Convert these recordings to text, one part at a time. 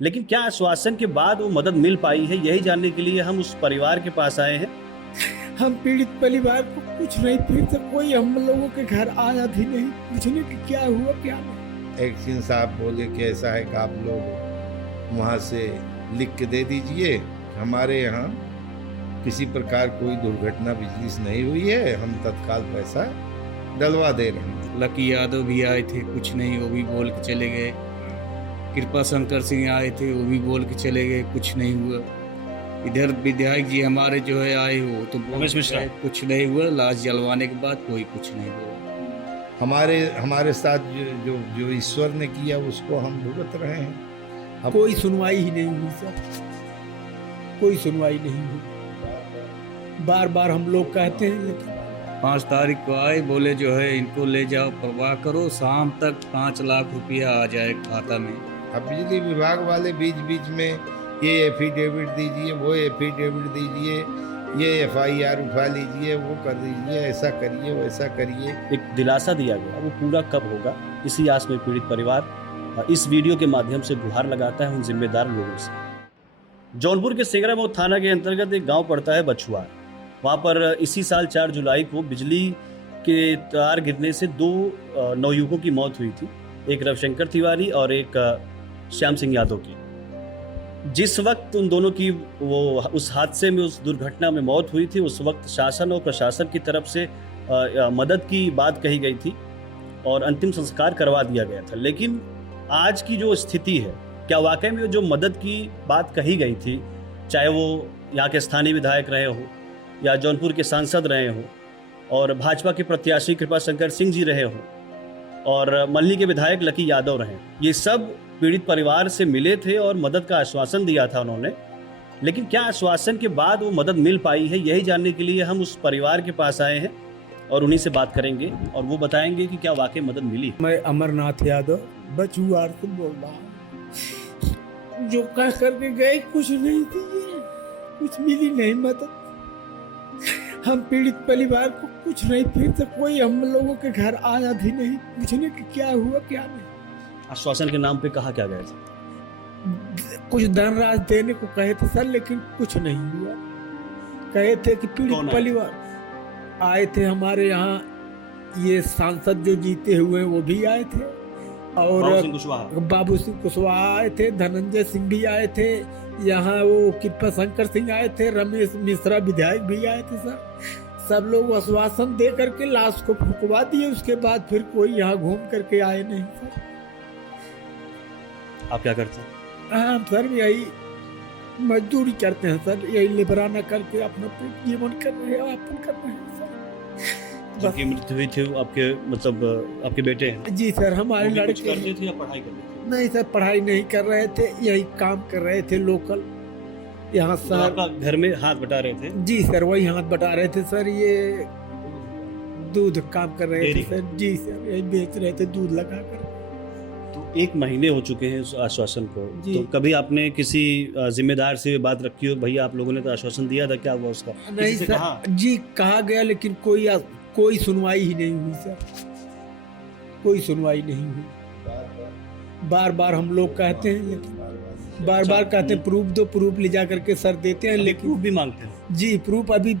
लेकिन क्या आश्वासन के बाद वो मदद मिल पाई है, यही जानने के लिए हम उस परिवार के पास आए हैं। हम पीड़ित परिवार को कुछ नहीं, फिर तक कोई हम लोगों के घर आया भी नहीं पूछने कि क्या हुआ क्या नहीं। एक्शन साहब बोले कि ऐसा है कि आप लोग वहाँ से लिख के दे दीजिए, हमारे यहाँ किसी प्रकार कोई दुर्घटना बिजली से नहीं हुई है, हम तत्काल पैसा डलवा दे रहे हैं। लकी यादव भी आए थे, कुछ नहीं, वो भी बोल के चले गए। कृपा शंकर सिंह आए थे, वो भी बोल के चले गए, कुछ नहीं हुआ। इधर विधायक जी हमारे जो है आए हो तो रमेश मिश्रा। कुछ नहीं हुआ। लाश जलवाने के बाद कोई कुछ नहीं हुआ। हमारे साथ जो ईश्वर ने किया उसको हम भुगत रहे हैं। कोई सुनवाई ही नहीं हुई सर, कोई सुनवाई नहीं हुई। बार बार हम लोग कहते हैं लेकिन 5 तारीख को आए, बोले जो है इनको ले जाओ, परवाह करो, शाम तक 5 लाख रुपया आ जाए खाता में। अब बिजली विभाग वाले बीच बीच में ये एफिडेविट दीजिए, वो एफिडेविट दीजिए, ये एफआईआर उठा लीजिए, वो कर दीजिए, ऐसा करिए वैसा करिए। एक दिलासा दिया गया, वो पूरा कब होगा, इसी आस में पीड़ित परिवार इस वीडियो के माध्यम से गुहार लगाता है उन जिम्मेदार लोगों से। जौनपुर के सिंगरामऊ थाना के अंतर्गत एक गांव पड़ता है बछुआर। वहां पर इसी साल 4 जुलाई को बिजली के तार गिरने से 2 नवयुवकों की मौत हुई थी, एक रविशंकर तिवारी और एक श्याम सिंह यादव की। जिस वक्त उन दोनों की वो उस हादसे में, उस दुर्घटना में मौत हुई थी, उस वक्त शासन और प्रशासन की तरफ से मदद की बात कही गई थी और अंतिम संस्कार करवा दिया गया था। लेकिन आज की जो स्थिति है, क्या वाकई में जो मदद की बात कही गई थी, चाहे वो यहाँ के स्थानीय विधायक रहे हो या जौनपुर के सांसद रहे हो और भाजपा के प्रत्याशी कृपा शंकर सिंह जी रहे हो और मल्ली के विधायक लकी यादव रहे, ये सब पीड़ित परिवार से मिले थे और मदद का आश्वासन दिया था उन्होंने। लेकिन क्या आश्वासन के बाद वो मदद मिल पाई है, यही जानने के लिए हम उस परिवार के पास आए हैं और उन्हीं से बात करेंगे और वो बताएंगे कि क्या वाकई मदद मिली। मैं अमरनाथ यादव बछुआर से बोल रहा हूँ। जो कह करके गए कुछ नहीं दिए, कुछ मिली नहीं मदद। हम पीड़ित परिवार को कुछ नहीं, फिर तक कोई हम लोगों के घर आया भी नहीं पूछने कि क्या हुआ क्या नहीं। आश्वासन के नाम पे कहा क्या गया था? कुछ धनराशि देने को कहे थे सर, लेकिन कुछ नहीं हुआ। कहे थे कि पीड़ित परिवार आए थे हमारे यहाँ, ये सांसद जो जीते हुए वो भी आए थे और बाबू सिंह कुशवाहा आए थे, धनंजय सिंह भी आए थे, यहाँ वो कृपा शंकर सिंह आए थे, रमेश मिश्रा विधायक भी आए थे सर। सब लोग आश्वासन दे करके लाश को फुकवा दिए, उसके बाद फिर कोई यहाँ घूम करके आए नहीं सर। आप क्या करते हैं? हाँ सर, यही मजदूरी करते हैं सर, यही लेबराना करके अपना जीवन कर रहे हैं, यापन कर रहे हैं सर। जिनकी मृत्यु हुई थी आपके, मतलब आपके बेटे हैं? जी सर, हमारे लड़के करते थे या पढ़ाई करते थे? नहीं सर, पढ़ाई नहीं कर रहे थे, यही काम कर रहे थे लोकल यहाँ तो सर। आपका घर में हाथ बटा रहे थे? जी सर, वही हाथ बटा रहे थे सर। ये दूध काम कर रहे थे सर। जी सर, यही बेच रहे थे दूध लगा कर। तो 1 महीने हो चुके हैं उस आश्वासन को, जी। तो कभी आपने किसी जिम्मेदार से बात रखी हो, भैया आप लोगों ने तो आश्वासन दिया था, क्या हुआ उसका? नहीं किसी से सर, कहा? जी कहा गया, लेकिन कोई सुनवाई ही नहीं हुई सर, कोई सुनवाई नहीं हुई। बार बार हम लोग कहते हैं, लेकिन बार बार कहते हैं प्रूफ दो, प्रूफ ले जा करके सर देते हैं, लेकिन प्रूफ भी मांगते हैं। जी प्रूफ अभी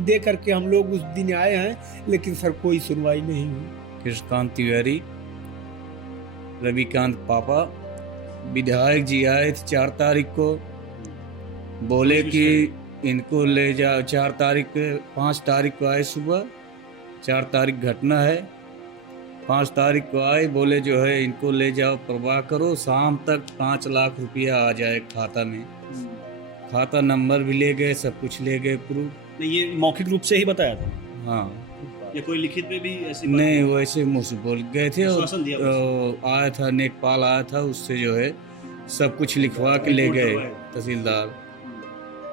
दे करके हम लोग उस दिन आए हैं, लेकिन सर कोई सुनवाई नहीं हुई। कृष्णकांत तिवारी, रविकांत पापा, विधायक जी आए थे 4 तारीख को, बोले कि इनको ले जाओ 4 तारीख, 5 तारीख को आए सुबह, 4 तारीख घटना है, 5 तारीख को आए, बोले जो है इनको ले जाओ, परवाह करो, शाम तक 5 लाख रुपया आ जाए खाता में। खाता नंबर भी ले गए, सब कुछ ले गए, प्रूफ। ये मौखिक रूप से ही बताया था? हाँ, या कोई लिखित में भी ऐसी बात? नहीं, वो ऐसे मुँह से बोल गए थे। आश्वासन दिया आया था नेकपाल, आया था, उससे जो है सब कुछ लिखवा के ले गए तहसीलदार।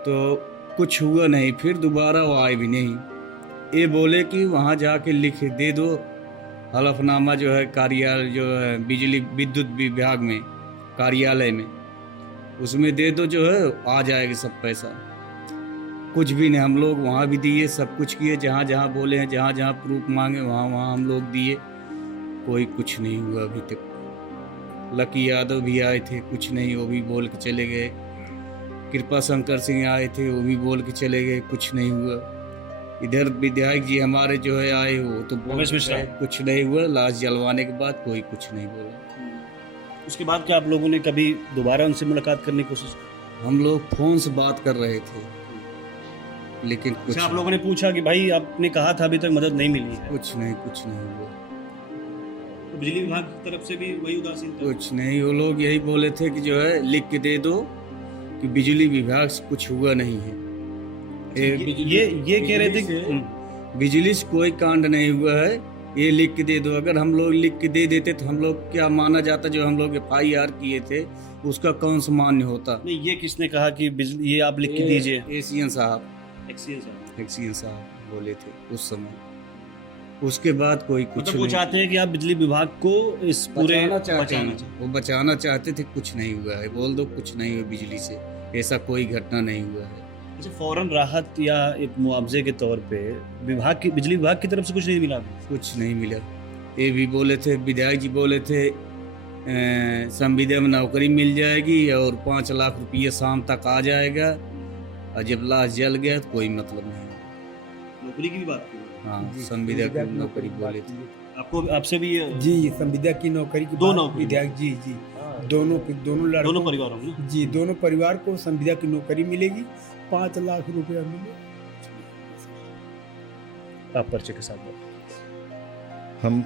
तो कुछ हुआ नहीं, फिर दोबारा वो आए भी नहीं। ये बोले कि वहाँ जाके लिख दे दो, हलफनामा जो है कार्यालय, जो है बिजली विद्युत विभाग में कार्यालय में, उसमें दे दो, जो है आ जाएगा सब पैसा। कुछ भी नहीं, हम लोग वहाँ भी दिए, सब कुछ किए, जहाँ जहाँ बोले हैं, जहाँ जहाँ प्रूफ मांगे वहाँ वहाँ हम लोग दिए, कोई कुछ नहीं हुआ अभी तक। लकी यादव भी आए थे, कुछ नहीं, वो भी बोल के चले गए। कृपा शंकर सिंह आए थे, वो भी बोल के चले गए, कुछ नहीं हुआ। इधर विधायक जी हमारे जो है आए, वो तो बोल रमेश मिश्रा। गए, कुछ नहीं हुआ। लाश जलवाने के बाद कोई कुछ नहीं बोला। उसके बाद क्या आप लोगों ने कभी दोबारा उनसे मुलाकात करने की कोशिश की? हम लोग फोन से बात कर रहे थे, लेकिन कुछ अच्छा, आप लोगों ने पूछा कि भाई आपने कहा था अभी तक मदद नहीं मिली है, कुछ नहीं हुआ। तो बिजली विभाग की तरफ से भी वही उदासीन था? कुछ नहीं, वो लोग यही बोले थे कि जो है लिख के दे दो कि बिजली विभाग से कुछ हुआ नहीं है। ये कह रहे थे कि बिजली से कोई कांड नहीं हुआ है, ये लिख के दे दो। अगर हम लोग लिख के दे देते तो हम लोग क्या माना जाता, जो हम लोग FIR किए थे उसका कौन सा मान्य होता। नहीं, ये किसने कहा कि बिजली ये आप लिख के दीजिए? एशियन साहब एक्सीएन साहब बोले थे उस समय। उसके बाद कोई कुछ मतलब वो नहीं। चाहते हैं कि आप बिजली विभाग को इस पूरे बचाना चाहते बचाना हैं। वो बचाना चाहते थे, कुछ नहीं हुआ है। बोल दो कुछ नहीं हुआ बिजली से, ऐसा कोई घटना नहीं हुआ है। अच्छा, फौरन राहत या एक मुआवजे के तौर पे बिजली विभाग की तरफ से कुछ नहीं मिला? कुछ नहीं मिला। ये भी बोले थे, विधायक जी बोले थे संविदा में नौकरी मिल जाएगी और 5 लाख रुपये शाम तक आ जाएगा, और जब लाश जल गया तो कोई मतलब नहीं। नौकरी की भी बात की? हाँ, जी, संविदा संविदा की की नौकरी बात बोले की थे। है। आपको आपसे भी जी, संविदा की नौकरी की दो बात नौकरी। विधायक जी दोनों लड़कों दोनों परिवारों में ना? जी, दोनों परिवार को संविदा की नौकरी मिलेगी, 5 लाख रुपया मिलेगा। आप परिचय के साथ बताएं। हम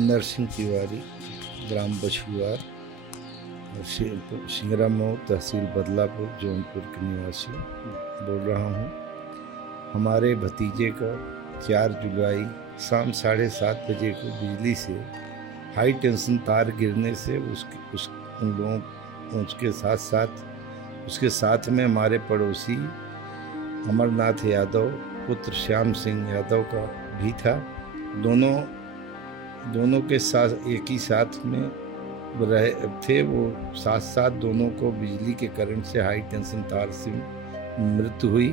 नरसिंह तिवारी, ग्राम बछुआर, सिंगरा मऊ, तहसील बदलापुर, जौनपुर के निवासी बोल रहा हूँ। हमारे भतीजे का 4 जुलाई शाम 7:30 बजे को बिजली से हाई टेंशन तार गिरने से उसके साथ में हमारे पड़ोसी अमरनाथ यादव पुत्र श्याम सिंह यादव का भी था। दोनों के साथ एक ही साथ में रहे थे। वो साथ दोनों को बिजली के करंट से हाई टेंशन तार से मृत्यु हुई।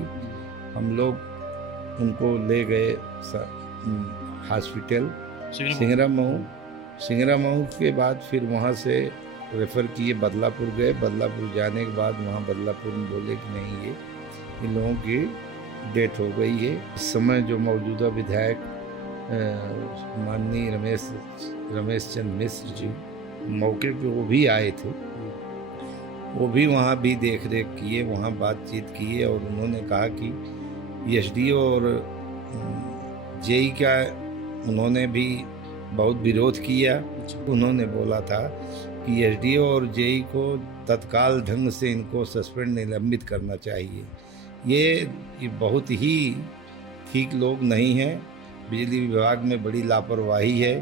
हम लोग उनको ले गए हॉस्पिटल सिंगरा मऊ के बाद फिर वहाँ से रेफ़र किए बदलापुर गए। बदलापुर जाने के बाद वहाँ बदलापुर में बोले कि नहीं, ये इन लोगों की डेथ हो गई है। इस समय जो मौजूदा विधायक माननीय रमेश चंद्र मिश्र जी मौके पे वो भी आए थे। वो भी वहाँ भी देख रेख किए, वहाँ बातचीत किए, और उन्होंने कहा कि SDO और JE का उन्होंने भी बहुत विरोध किया। उन्होंने बोला था कि SDO और JE को तत्काल ढंग से इनको सस्पेंड निलंबित करना चाहिए। ये बहुत ही ठीक लोग नहीं हैं। बिजली विभाग में बड़ी लापरवाही है।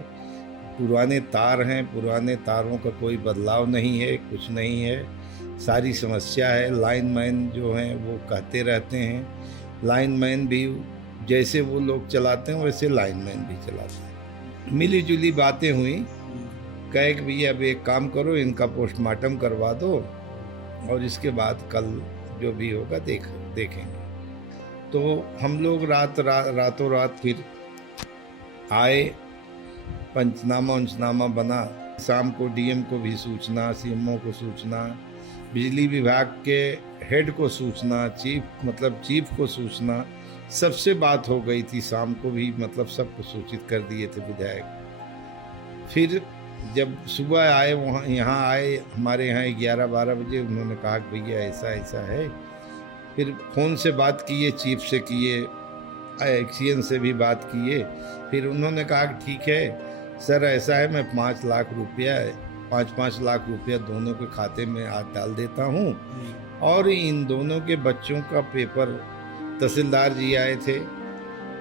पुराने तार हैं, पुराने तारों का कोई बदलाव नहीं है, कुछ नहीं है। सारी समस्या है। लाइनमैन जो हैं वो कहते रहते हैं, लाइनमैन भी जैसे वो लोग चलाते हैं वैसे लाइनमैन भी चलाते हैं। मिली जुली बातें हुई, कहे कि भैया अब एक काम करो, इनका पोस्टमार्टम करवा दो और इसके बाद कल जो भी होगा देखेंगे। तो हम लोग रातों रात फिर आए, पंचनामा बना। शाम को DM को भी सूचना, CMO को सूचना, बिजली विभाग के हेड को सूचना, चीफ को सूचना, सबसे बात हो गई थी। शाम को भी सबको सूचित कर दिए थे विधायक। फिर जब सुबह आए यहाँ आए हमारे यहाँ 11-12 बजे, उन्होंने कहा कि भैया ऐसा है। फिर फ़ोन से बात किए, चीफ से किए, एक्सीएन से भी बात किए। फिर उन्होंने कहा कि ठीक है सर, ऐसा है, मैं 5 लाख रुपया दोनों के खाते में आज डाल देता हूँ, और इन दोनों के बच्चों का पेपर, तहसीलदार जी आए थे,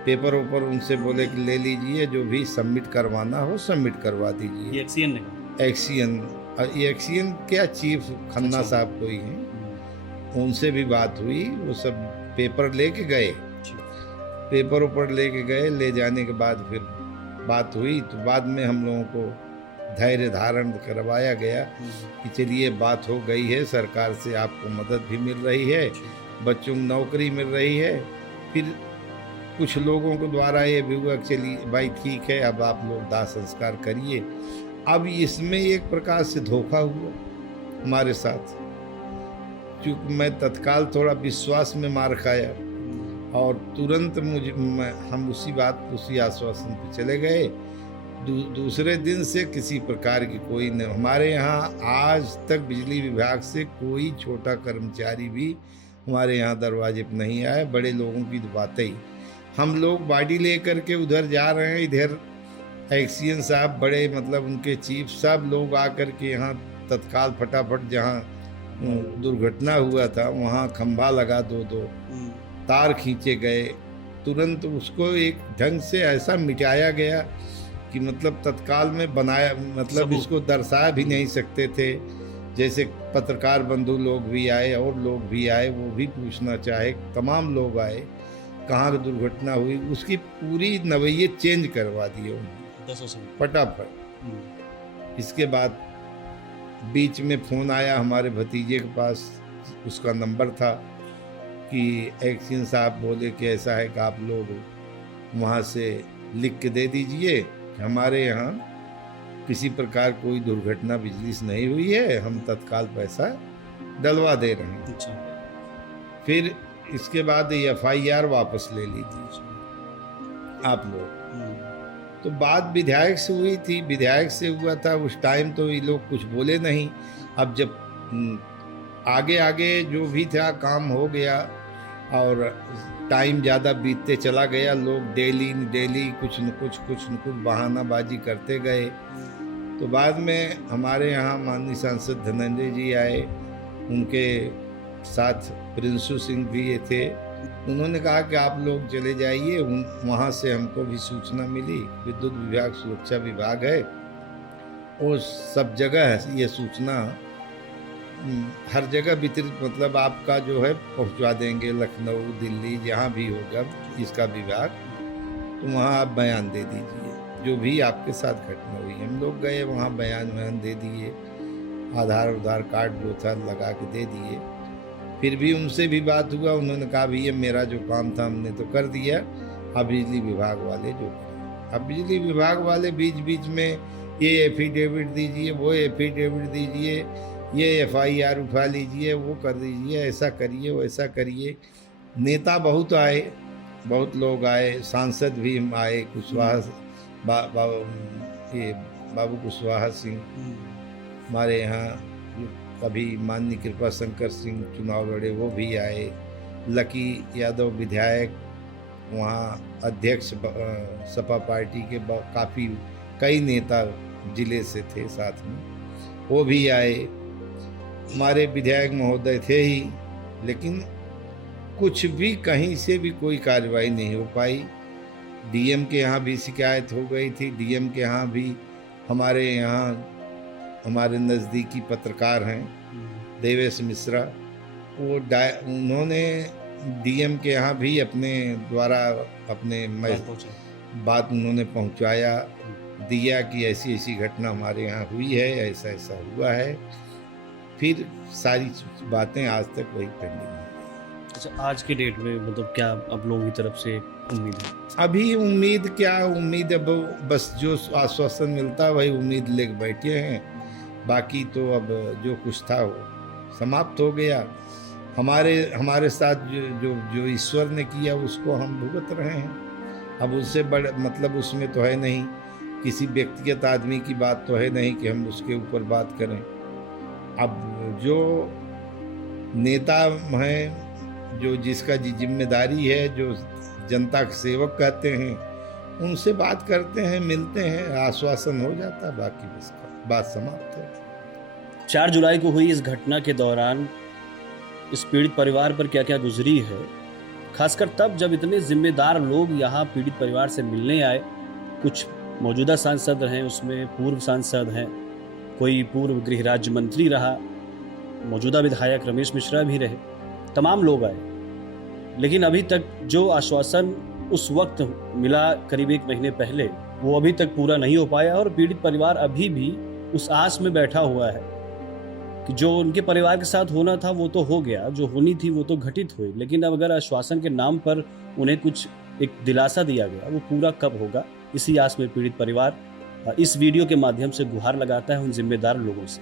पेपर ऊपर उनसे बोले कि ले लीजिए, जो भी सबमिट करवाना हो सबमिट करवा दीजिए। ये एक्सीएन ने कहा? एक्सीएन क्या, चीफ खन्ना साहब कोई हैं, उनसे भी बात हुई। वो सब पेपर लेके गए, पेपर ऊपर लेके गए। ले जाने के बाद फिर बात हुई, तो बाद में हम लोगों को धैर्य धारण करवाया गया कि चलिए बात हो गई है, सरकार से आपको मदद भी मिल रही है, बच्चों को नौकरी मिल रही है। फिर कुछ लोगों को द्वारा ये भी हुआ, चलिए भाई ठीक है, अब आप लोग दाह संस्कार करिए। अब इसमें एक प्रकार से धोखा हुआ हमारे साथ, क्योंकि मैं तत्काल थोड़ा विश्वास में मार खाया और तुरंत हम उसी आश्वासन पे चले गए। दूसरे दिन से किसी प्रकार की कोई न, हमारे यहाँ आज तक बिजली विभाग से कोई छोटा कर्मचारी भी हमारे यहाँ दरवाजे पर नहीं आया। बड़े लोगों की तो बात ही, हम लोग बाडी लेकर के उधर जा रहे हैं, इधर एक्सीएन साहब बड़े मतलब उनके चीफ सब लोग आकर के यहाँ तत्काल फटाफट जहाँ दुर्घटना हुआ था वहाँ खंभा लगा दो तार खींचे गए, तुरंत उसको एक ढंग से ऐसा मिटाया गया कि मतलब तत्काल में बनाया, मतलब इसको दर्शा भी नहीं सकते थे। जैसे पत्रकार बंधु लोग भी आए और लोग भी आए, वो भी पूछना चाहे, तमाम लोग आए कहाँ दुर्घटना हुई, उसकी पूरी नवैयत चेंज करवा दिए उन्होंने फटाफट। इसके बाद बीच में फ़ोन आया हमारे भतीजे के पास, उसका नंबर था कि एक्सीएन साहब बोले कि ऐसा है कि आप लोग वहाँ से लिख के दे दीजिए, हमारे यहाँ किसी प्रकार कोई दुर्घटना बिजली से नहीं हुई है, हम तत्काल पैसा डलवा दे रहे हैं। अच्छा। फिर इसके बाद FIR वापस ले लीजिए आप लोग। तो बात विधायक से हुई थी, विधायक से हुआ था उस टाइम, तो ये लोग कुछ बोले नहीं। अब जब आगे आगे जो भी था काम हो गया और टाइम ज़्यादा बीतते चला गया, लोग डेली कुछ न कुछ बहानाबाजी करते गए। तो बाद में हमारे यहाँ माननीय सांसद धनंजय जी आए, उनके साथ प्रिंसू सिंह भी ये थे। उन्होंने कहा कि आप लोग चले जाइए, वहाँ से हमको भी सूचना मिली, विद्युत विभाग सुरक्षा विभाग है, वो सब जगह है ये सूचना, हर जगह वितरित, मतलब आपका जो है पहुंचवा देंगे, लखनऊ दिल्ली जहाँ भी होगा इसका विभाग, तो वहाँ आप बयान दे दीजिए जो भी आपके साथ घटना हुई। हम लोग गए वहाँ, बयान दे दिए, आधार कार्ड जो था लगा के दे दिए। फिर भी उनसे भी बात हुआ, उन्होंने कहा भैया मेरा जो काम था हमने तो कर दिया, अब बिजली विभाग वाले जो करें। अब बिजली विभाग वाले बीच में ये एफिडेविट दीजिए, वो एफिडेविट दीजिए, ये FIR उठा लीजिए, वो कर दीजिए, ऐसा करिए वैसा करिए। नेता बहुत आए, बहुत लोग आए, सांसद भी आए, बाबू कुशवाहा सिंह हमारे यहाँ, कभी माननीय कृपा शंकर सिंह चुनाव लड़े वो भी आए, लकी यादव विधायक वहाँ अध्यक्ष सपा पार्टी के काफ़ी कई नेता जिले से थे साथ में, वो भी आए। हमारे विधायक महोदय थे ही, लेकिन कुछ भी कहीं से भी कोई कार्रवाई नहीं हो पाई। DM के यहाँ भी शिकायत हो गई थी, DM के यहाँ भी, हमारे यहाँ हमारे नज़दीकी पत्रकार हैं देवेश मिश्रा, उन्होंने DM के यहाँ भी अपने द्वारा अपने बात उन्होंने पहुँचाया दिया कि ऐसी घटना हमारे यहाँ हुई है, ऐसा हुआ है। फिर सारी बातें आज तक वही पेंडिंग है। अच्छा, आज की डेट में मतलब क्या अब लोगों की तरफ से उम्मीद है? अभी उम्मीद क्या उम्मीद, अब बस जो आश्वासन मिलता है वही उम्मीद लेके बैठे हैं। बाकी तो अब जो कुछ था वो समाप्त हो गया। हमारे साथ जो ईश्वर ने किया उसको हम भुगत रहे हैं। अब उससे बड़े मतलब उसमें तो है नहीं, किसी व्यक्तिगत आदमी की बात तो है नहीं कि हम उसके ऊपर बात करें। अब जो नेता हैं, जो जिसका जिम्मेदारी है, जो जनता के सेवक कहते हैं, उनसे बात करते हैं, मिलते हैं, आश्वासन हो जाता है, बाकी बस बात समाप्त है। 4 जुलाई को हुई इस घटना के दौरान इस पीड़ित परिवार पर क्या क्या गुजरी है, खासकर तब जब इतने जिम्मेदार लोग यहाँ पीड़ित परिवार से मिलने आए। कुछ मौजूदा सांसद हैं, उसमें पूर्व सांसद हैं, कोई पूर्व गृह राज्य मंत्री रहा, मौजूदा विधायक रमेश मिश्रा भी रहे, तमाम लोग आए। लेकिन अभी तक जो आश्वासन उस वक्त मिला करीब 1 महीने पहले, वो अभी तक पूरा नहीं हो पाया और पीड़ित परिवार अभी भी उस आस में बैठा हुआ है कि जो उनके परिवार के साथ होना था वो तो हो गया, जो होनी थी वो तो घटित हुई, लेकिन अब अगर आश्वासन के नाम पर उन्हें कुछ एक दिलासा दिया गया, वो पूरा कब होगा, इसी आस में पीड़ित परिवार इस वीडियो के माध्यम से गुहार लगाता है उन जिम्मेदार लोगों से।